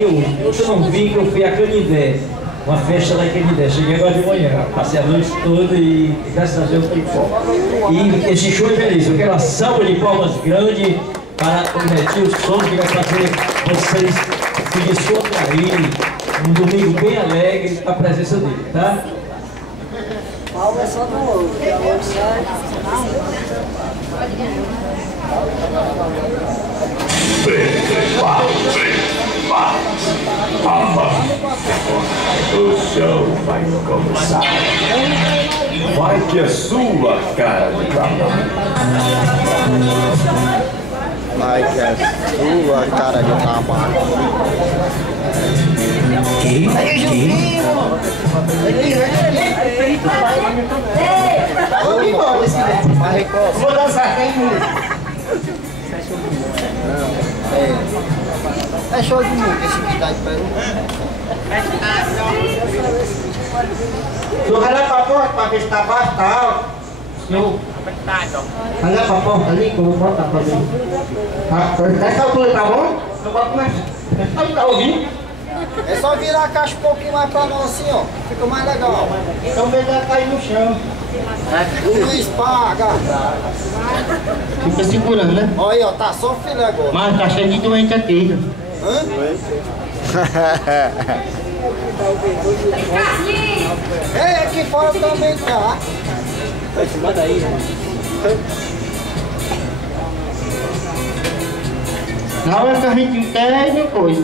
Eu não vi que eu fui a Canindé, uma festa lá em Canindé. Cheguei agora de manhã, passei a noite toda e graças a Deus fui fora. E esse show é belíssimo. Eu quero uma salva de palmas grande para o Netinho Som, que vai fazer vocês se descontraírem um domingo bem alegre com a presença dele, tá? Palma é só do outro, que a outra sai. O show vai começar. Vai que é sua, cara de tamanho. Vai que é sua, cara de tamanho. Vou dançar, tem É show de música esse que tá de pé. Tu vai lá pra porta pra ver se tá baixo, tá alto. Vai lá pra porta ali que eu vou botar pra ver. Essa altura tá bom? Eu boto mais. Tá ouvindo? É só virar a caixa um pouquinho mais pra nós assim, ó. Fica mais legal. Então o vai cair no chão. O Luiz paga. Fica segurando, né? Olha aí, ó, tá só o filé agora. Mas tá cheio de doente aqui. Hã? É, aqui fora também tá. Vai se manda aí, na hora que a gente quer, depois.